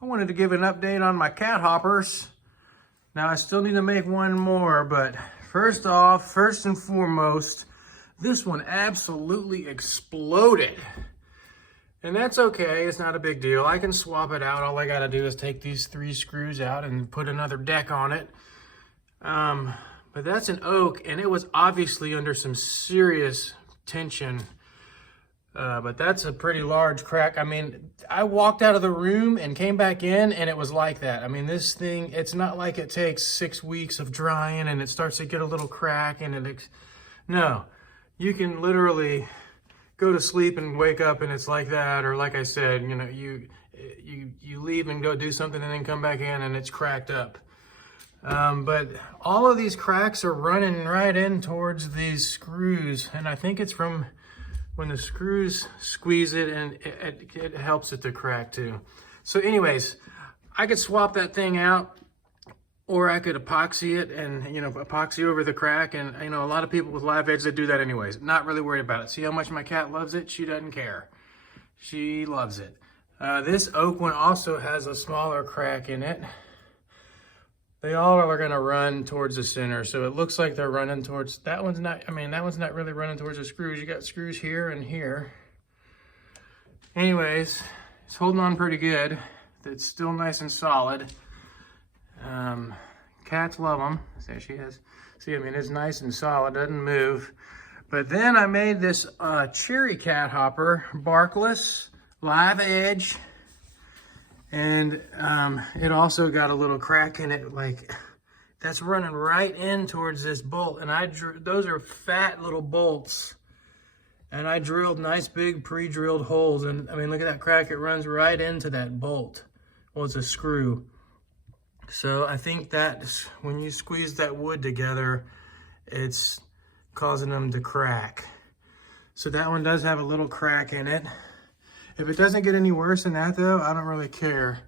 I wanted to give an update on my cat hoppers. Now I still need to make one more, but first and foremost, this one absolutely exploded. And that's okay, it's not a big deal. I can swap it out. All I gotta do is take these 3 screws out and put another deck on it. But that's an oak, and it was obviously under some serious tension. But that's a pretty large crack. I mean, I walked out of the room and came back in, and it was like that. I mean, this thing, it's not like it takes 6 weeks of drying and it starts to get a little crack and no. You can literally go to sleep and wake up and it's like that, or like I said, you know, you leave and go do something and then come back in and it's cracked up. But all of these cracks are running right in towards these screws, and I think it's from when the screws squeeze it, and it helps it to crack too. So anyways, I could swap that thing out, or I could epoxy it and, you know, epoxy over the crack. And, you know, a lot of people with live edge that do that anyways. Not really worried about it. See how much my cat loves it? She doesn't care. She loves it. This oak one also has a smaller crack in it. They all are gonna run towards the center. So it looks like they're running towards, that one's not really running towards the screws. You got screws here and here. Anyways, it's holding on pretty good. It's still nice and solid. Cats love them. There she is. See, I mean, it's nice and solid, doesn't move. But then I made this cherry cat hopper, barkless, live edge. And it also got a little crack in it, like that's running right in towards this bolt. And those are fat little bolts. And I drilled nice big pre-drilled holes. And I mean, look at that crack. It runs right into that bolt. Well, it's a screw. So I think that when you squeeze that wood together, it's causing them to crack. So that one does have a little crack in it. If it doesn't get any worse than that though, I don't really care.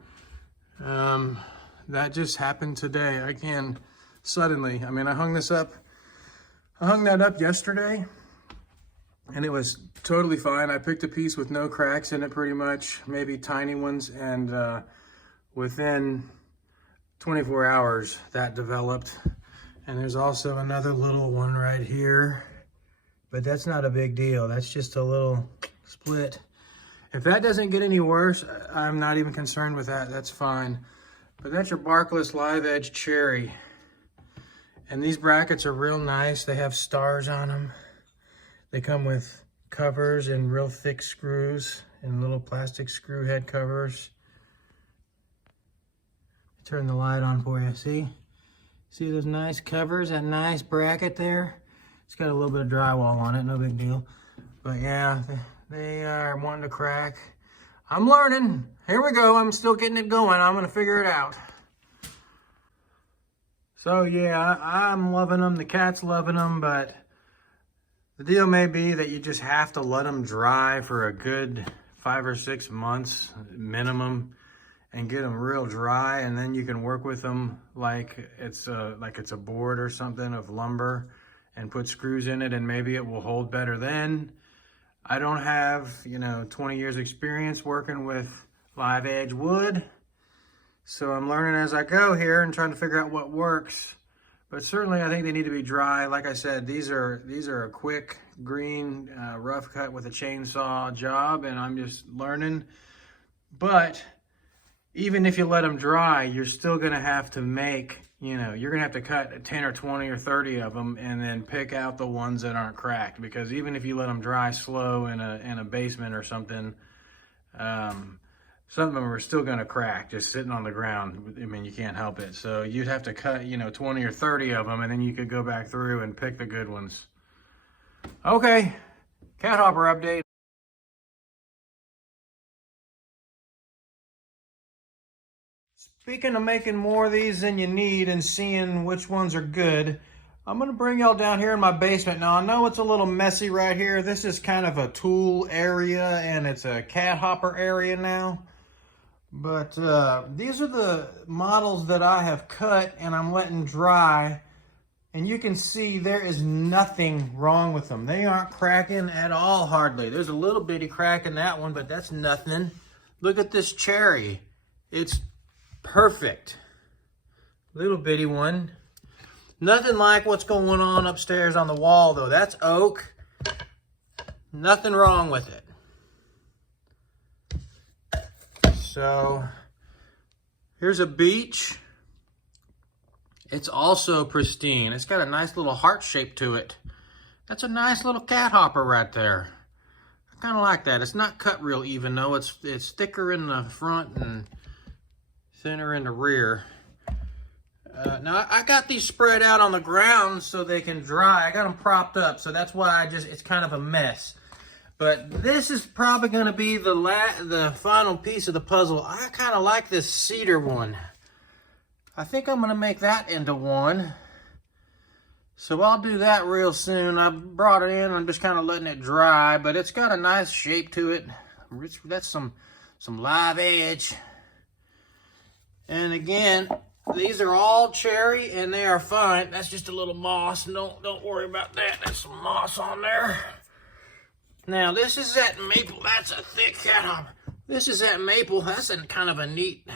That just happened today, again, suddenly. I mean, I hung that up yesterday and it was totally fine. I picked a piece with no cracks in it pretty much, maybe tiny ones, and within 24 hours that developed. And there's also another little one right here, but that's not a big deal. That's just a little split. If that doesn't get any worse, I'm not even concerned with that. That's fine. But that's your barkless live edge cherry. And these brackets are real nice. They have stars on them. They come with covers and real thick screws and little plastic screw head covers. Turn the light on for you. See those nice covers, that nice bracket there? It's got a little bit of drywall on it, no big deal. But yeah, they are wanting to crack. I'm learning. Here we go. I'm still getting it going. I'm going to figure it out. So yeah, I'm loving them. The cat's loving them, but the deal may be that you just have to let them dry for a good 5 or 6 months minimum and get them real dry, and then you can work with them like it's a board or something of lumber and put screws in it, and maybe it will hold better then. I don't have, 20 years experience working with live edge wood. So I'm learning as I go here and trying to figure out what works. But certainly I think they need to be dry. Like I said, these are a quick green rough cut with a chainsaw job, and I'm just learning. But even if you let them dry, you're still gonna have to make, you're gonna have to cut 10 or 20 or 30 of them and then pick out the ones that aren't cracked. Because even if you let them dry slow in a basement or something, some of them are still gonna crack just sitting on the ground. I mean, you can't help it. So you'd have to cut, 20 or 30 of them, and then you could go back through and pick the good ones. Okay, cat hopper update. Speaking of making more of these than you need and seeing which ones are good, I'm gonna bring y'all down here in my basement. Now I know it's a little messy right here. This is kind of a tool area and it's a cat hopper area now. But these are the models that I have cut and I'm letting dry. And you can see there is nothing wrong with them. They aren't cracking at all, hardly. There's a little bitty crack in that one, but that's nothing. Look at this cherry. It's perfect. Little bitty one. Nothing like what's going on upstairs on the wall though. That's oak. Nothing wrong with it. So here's a beech. It's also pristine. It's got a nice little heart shape to it. That's a nice little cat hopper right there. I kind of like that. It's not cut real even though. It's thicker in the front and thinner in the rear. Now I got these spread out on the ground so they can dry. I got them propped up, so that's why it's kind of a mess. But this is probably going to be the final piece of the puzzle. I kind of like this cedar one. I think I'm going to make that into one. So I'll do that real soon. I brought it in. I'm just kind of letting it dry, but it's got a nice shape to it. That's some live edge. And again, these are all cherry and they are fine. That's just a little moss. Don't worry about that. There's some moss on there. Now this is that maple. That's a thick cat hopper. This is that maple. That's kind of a neat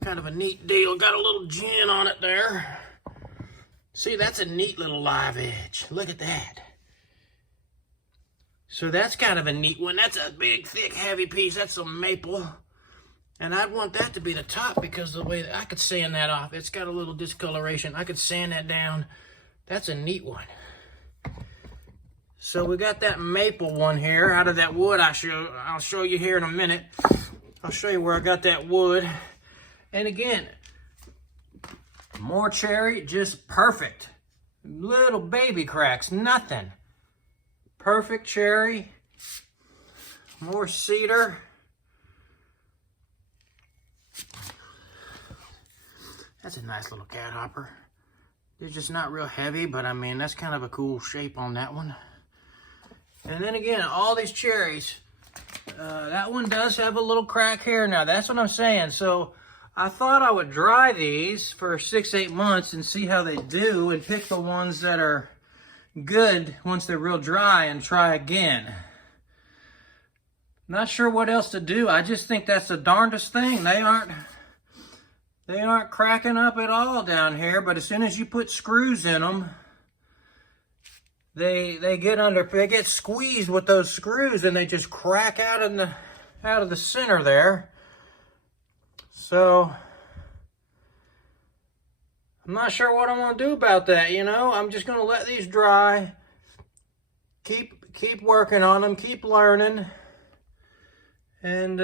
deal. Got a little gin on it there. See, that's a neat little live edge. Look at that. So that's kind of a neat one. That's a big, thick, heavy piece. That's some maple. And I'd want that to be the top because the way that I could sand that off. It's got a little discoloration. I could sand that down. That's a neat one. So we got that maple one here out of that wood I'll show you here in a minute. I'll show you where I got that wood. And again, more cherry, just perfect. Little baby cracks, nothing. Perfect cherry. More cedar. That's a nice little cat hopper. It's just not real heavy, but I mean, that's kind of a cool shape on that one. And then again, all these cherries, that one does have a little crack here. Now, that's what I'm saying. So I thought I would dry these for 6-8 months and see how they do and pick the ones that are good once they're real dry and try again. Not sure what else to do. I just think that's the darndest thing. They aren't cracking up at all down here, but as soon as you put screws in them, they get squeezed with those screws and they just crack out of the center there. So I'm not sure what I'm going to do about that, you know. I'm just going to let these dry. Keep working on them, keep learning, and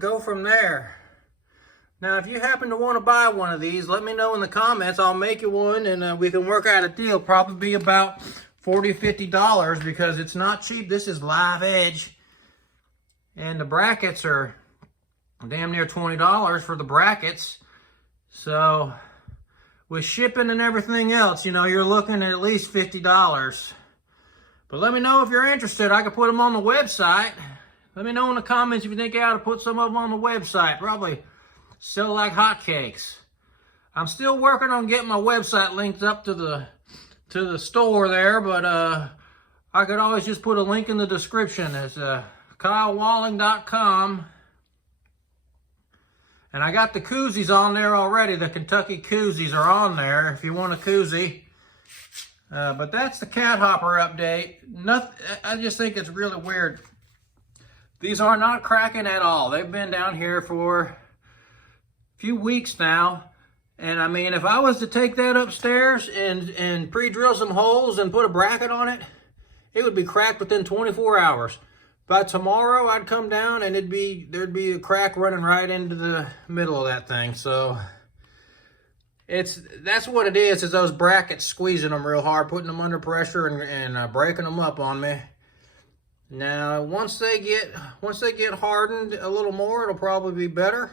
go from there. Now, if you happen to want to buy one of these, let me know in the comments. I'll make you one, and we can work out a deal. Probably be about $40, $50 because it's not cheap. This is live edge, and the brackets are damn near $20 for the brackets. So with shipping and everything else, you know, you're looking at least $50. But let me know if you're interested. I can put them on the website. Let me know in the comments if you think I ought to put some of them on the website. Probably sell like hotcakes. I'm still working on getting my website linked up to the store there, but I could always just put a link in the description. It's KyleWalling.com. And I got the koozies on there already. The KentuckyKoozies are on there if you want a koozie. But that's the cat hopper update. I just think it's really weird. These are not cracking at all. They've been down here for a few weeks now. And I mean, if I was to take that upstairs and pre-drill some holes and put a bracket on it, it would be cracked within 24 hours. By tomorrow, I'd come down and there'd be a crack running right into the middle of that thing. So that's what it is those brackets squeezing them real hard, putting them under pressure and breaking them up on me. Now, once they get hardened a little more, it'll probably be better.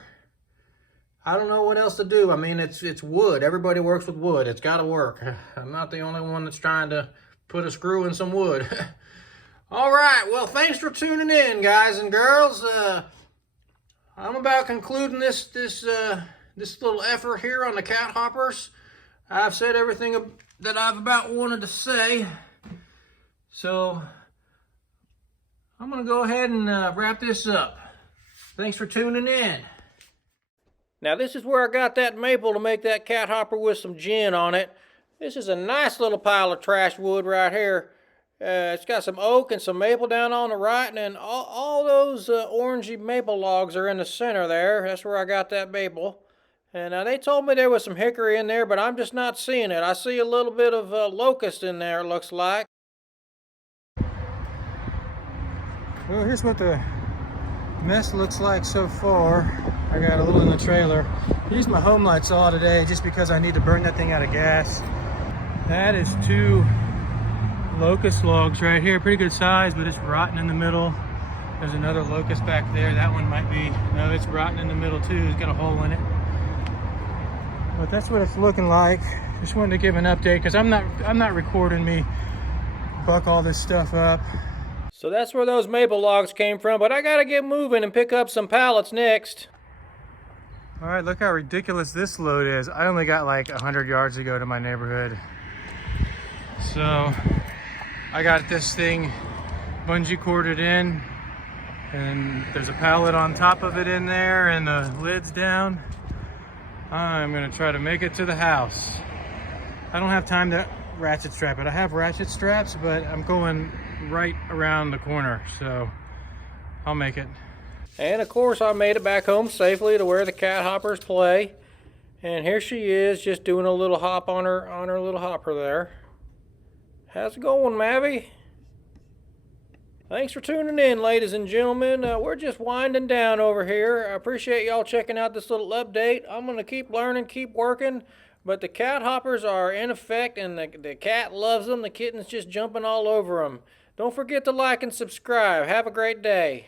I don't know what else to do. I mean, it's wood. Everybody works with wood. It's got to work. I'm not the only one that's trying to put a screw in some wood. All right. Well, thanks for tuning in, guys and girls. I'm about concluding this little effort here on the cat hoppers. I've said everything that I've about wanted to say. So I'm going to go ahead and wrap this up. Thanks for tuning in. Now this is where I got that maple to make that cat hopper with some gin on it. This is a nice little pile of trash wood right here. It's got some oak and some maple down on the right, and then all those orangey maple logs are in the center there. That's where I got that maple. And they told me there was some hickory in there, but I'm just not seeing it. I see a little bit of locust in there, it looks like. Well, here's what the mess looks like so far. I got a little in the trailer. I used my home lights all today just because I need to burn that thing out of gas. That is 2 locust logs right here, pretty good size, but it's rotten in the middle. There's another locust back there. That one might be, no, it's rotten in the middle too. It's got a hole in it. But that's what it's looking like. Just wanted to give an update because I'm not recording me buck all this stuff up. So that's where those maple logs came from, but I gotta get moving and pick up some pallets next. All right, look how ridiculous this load is. I only got like 100 yards to go to my neighborhood. So I got this thing bungee corded in, and there's a pallet on top of it in there, and the lid's down. I'm gonna try to make it to the house. I don't have time to ratchet strap it. I have ratchet straps, but I'm going right around the corner, so I'll make it. And of course I made it back home safely to where the cat hoppers play. And here she is, just doing a little hop on her little hopper there. How's it going, Mavie? Thanks for tuning in, ladies and gentlemen. We're just winding down over here. I appreciate y'all checking out this little update. I'm going to keep learning, keep working. But the cat hoppers are in effect, and the cat loves them. The kitten's just jumping all over them. Don't forget to like and subscribe. Have a great day.